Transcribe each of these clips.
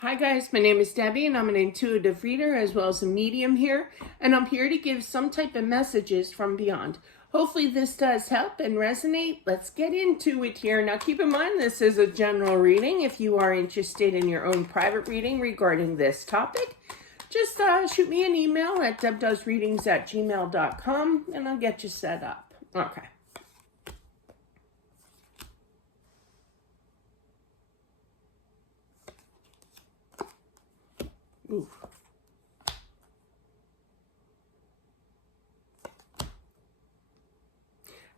Hi guys, my name is Debbie and I'm an intuitive reader as well as a medium here, and I'm here to give some type of messages from beyond. Hopefully this does help and resonate. Let's get into it here. Now keep in mind this is a general reading. If you are interested in your own private reading regarding this topic, just shoot me an email at debdoesreadings@gmail.com and I'll get you set up. Okay. Ooh.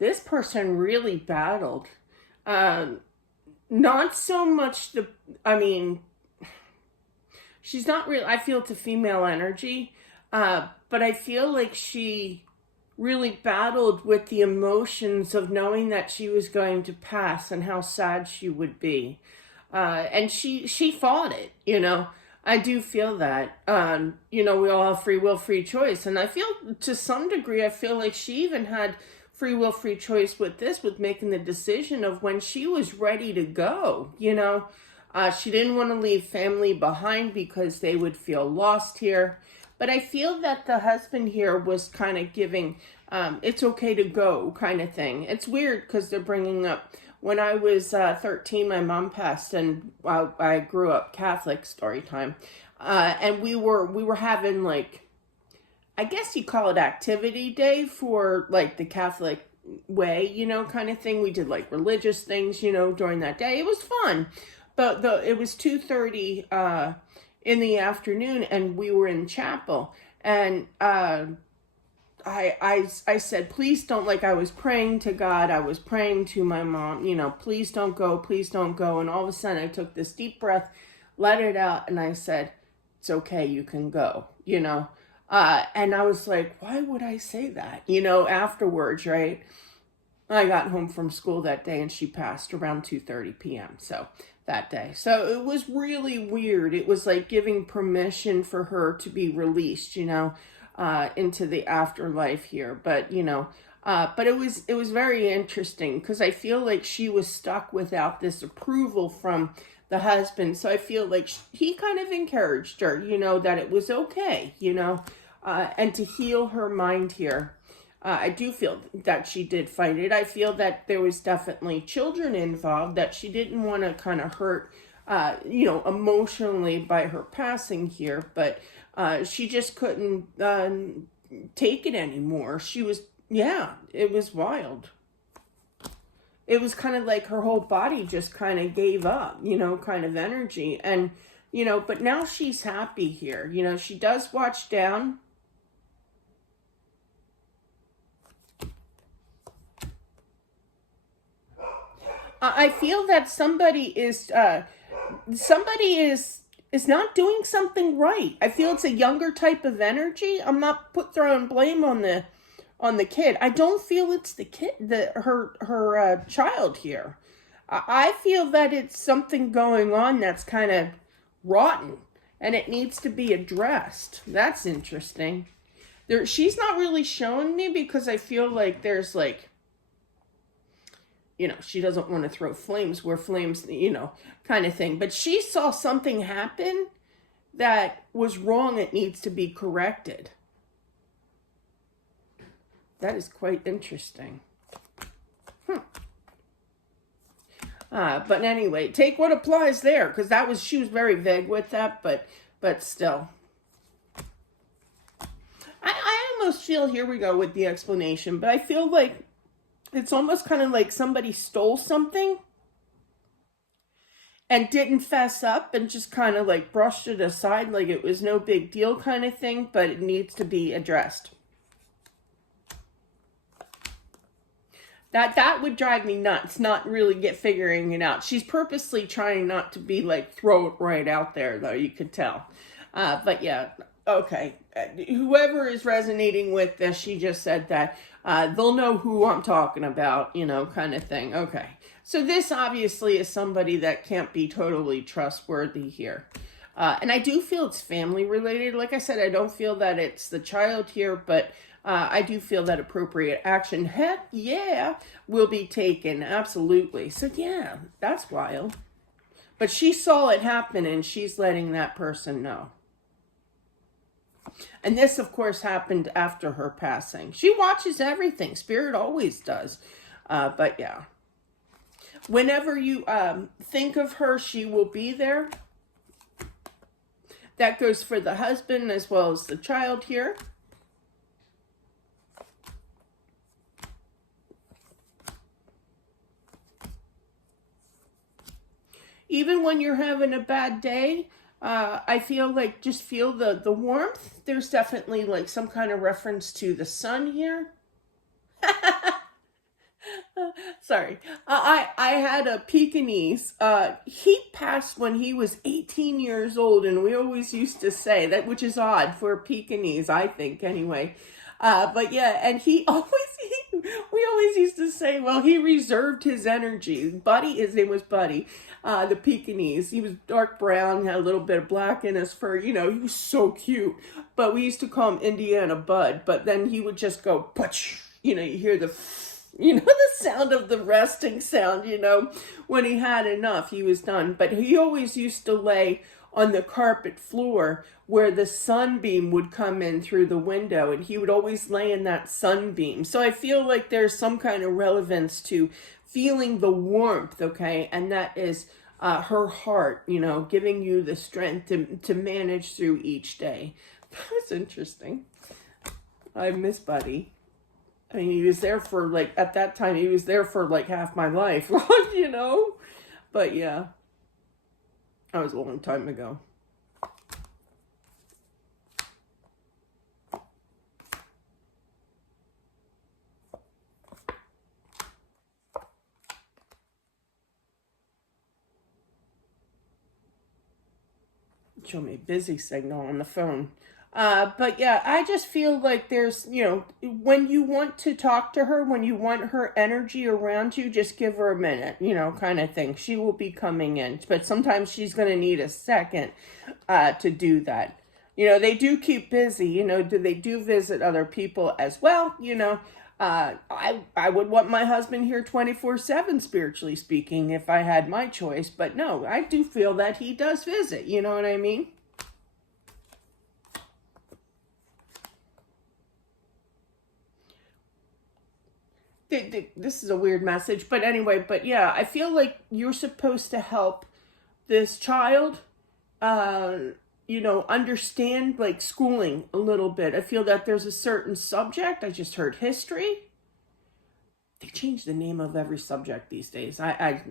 This person really battled. Not so much she's not real. I feel it's a female energy, but I feel like she really battled with the emotions of knowing that she was going to pass and how sad she would be. And she fought it, you know. I do feel that. We all have free will, free choice. And I feel to some degree, I feel like she even had free will, free choice with this, with making the decision of when she was ready to go, you know. She didn't want to leave family behind because they would feel lost here. But I feel that the husband here was kind of giving, it's okay to go kind of thing. It's weird because they're bringing up, when I was 13, my mom passed, and I grew up Catholic, story time. And we were having, like, I guess you call it activity day for like the Catholic way, you know, kind of thing. We did like religious things, you know, during that day. It was fun. But it was 2:30 in the afternoon and we were in chapel, and I said, please don't, like, I was praying to God, I was praying to my mom, you know, please don't go, please don't go. And all of a sudden I took this deep breath, let it out, and I said, it's okay, you can go, you know. And I was like, why would I say that? You know, afterwards, right? I got home from school that day and she passed around 2:30 p.m. So that day. So it was really weird. It was like giving permission for her to be released, you know, into the afterlife here. But, you know, but it was very interesting because I feel like she was stuck without this approval from the husband. So I feel like he kind of encouraged her, you know, that it was okay, you know, and to heal her mind here. I do feel that she did fight it. I feel that there was definitely children involved that she didn't want to kind of hurt, you know, emotionally by her passing here, but she just couldn't take it anymore. She was, yeah, it was wild. It was kind of like her whole body just kind of gave up, you know, kind of energy. And, you know, but now she's happy here. You know, she does watch down. I feel that somebody is not doing something right. I feel it's a younger type of energy. I'm not throwing blame on the kid. I don't feel it's the kid, her child here. I feel that it's something going on that's kind of rotten and it needs to be addressed. That's interesting. She's not really showing me because I feel like there's like, you know, she doesn't want to throw flames where flames, you know, kind of thing. But she saw something happen that was wrong. It needs to be corrected. That is quite interesting. But anyway, take what applies there, because she was very vague with that, but still. I almost feel, here we go with the explanation, but I feel like it's almost kind of like somebody stole something and didn't fess up and just kind of like brushed it aside like it was no big deal kind of thing, but it needs to be addressed. That would drive me nuts, not really figuring it out. She's purposely trying not to be like, throw it right out there, though, you could tell. But yeah, okay. Whoever is resonating with this, she just said that they'll know who I'm talking about, you know, kind of thing. Okay. So this obviously is somebody that can't be totally trustworthy here. And I do feel it's family related. Like I said, I don't feel that it's the child here, but I do feel that appropriate action, heck yeah, will be taken. Absolutely. So yeah, that's wild. But she saw it happen, and she's letting that person know. And this, of course, happened after her passing. She watches everything. Spirit always does. But yeah. Whenever you think of her, she will be there. That goes for the husband as well as the child here. Even when you're having a bad day, I feel like just feel the warmth. There's definitely like some kind of reference to the sun here. Sorry. I had a Pekingese. He passed when he was 18 years old, and we always used to say that, which is odd for a Pekingese, I think, anyway. But yeah, and we always used to say, well, he reserved his energy. Buddy, his name was Buddy, the Pekingese. He was dark brown, had a little bit of black in his fur. You know, he was so cute. But we used to call him Indiana Bud. But then he would just go, putch. You know, you hear the sound of the resting sound, when he had enough, he was done. But he always used to lay on the carpet floor where the sunbeam would come in through the window, and he would always lay in that sunbeam. So I feel like there's some kind of relevance to feeling the warmth, okay? And that is her heart, giving you the strength to manage through each day. That's interesting. I miss Buddy. I mean, he was there for, at that time, he was there for, half my life, But, yeah. That was a long time ago. Show me busy signal on the phone. But yeah, I just feel like there's, when you want to talk to her, when you want her energy around you, just give her a minute, kind of thing. She will be coming in, but sometimes she's going to need a second to do that. They do keep busy, they do visit other people as well, I would want my husband here 24/7, spiritually speaking, if I had my choice. But no, I do feel that he does visit, you know what I mean? This is a weird message, but anyway, but yeah, I feel like you're supposed to help this child, understand schooling a little bit. I feel that there's a certain subject. I just heard history. They changed the name of every subject these days. Back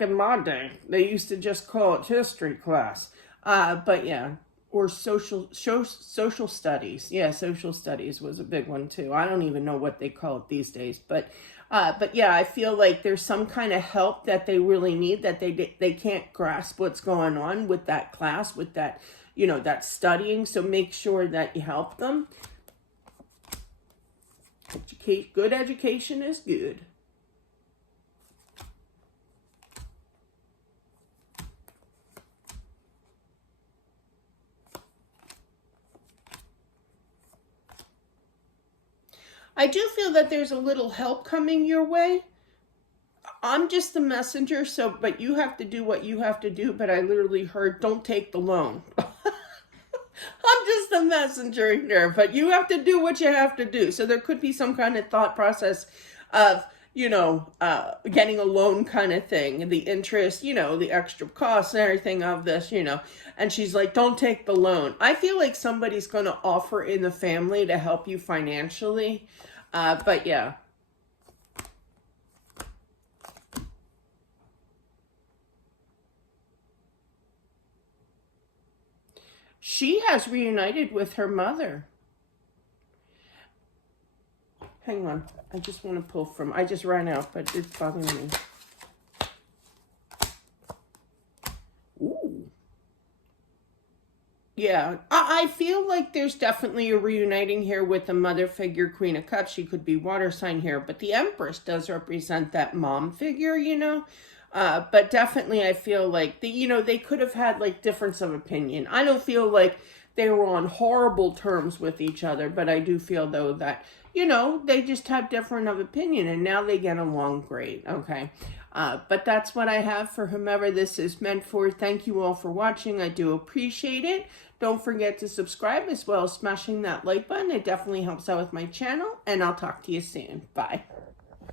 in my day, they used to just call it history class. But yeah. Or social studies. Yeah, social studies was a big one too. I don't even know what they call it these days. But yeah, I feel like there's some kind of help that they really need, that they can't grasp what's going on with that class, with that, that studying. So make sure that you help them. Good education is good. I do feel that there's a little help coming your way. I'm just the messenger, but you have to do what you have to do. But I literally heard, don't take the loan. I'm just the messenger here, but you have to do what you have to do. So there could be some kind of thought process of, getting a loan kind of thing, the interest, the extra costs and everything of this, and she's like, don't take the loan. I feel like somebody's going to offer in the family to help you financially. But yeah. She has reunited with her mother. Hang on. I just want to pull I just ran out, but it's bothering me. Ooh. Yeah, I feel like there's definitely a reuniting here with the mother figure, Queen of Cups. She could be water sign here, but the Empress does represent that mom figure, But definitely I feel like, they could have had difference of opinion. I don't feel like they were on horrible terms with each other, but I do feel though that, they just have different of opinion, and now they get along great, okay? But that's what I have for whomever this is meant for. Thank you all for watching. I do appreciate it. Don't forget to subscribe as well as smashing that like button. It definitely helps out with my channel. And I'll talk to you soon. Bye.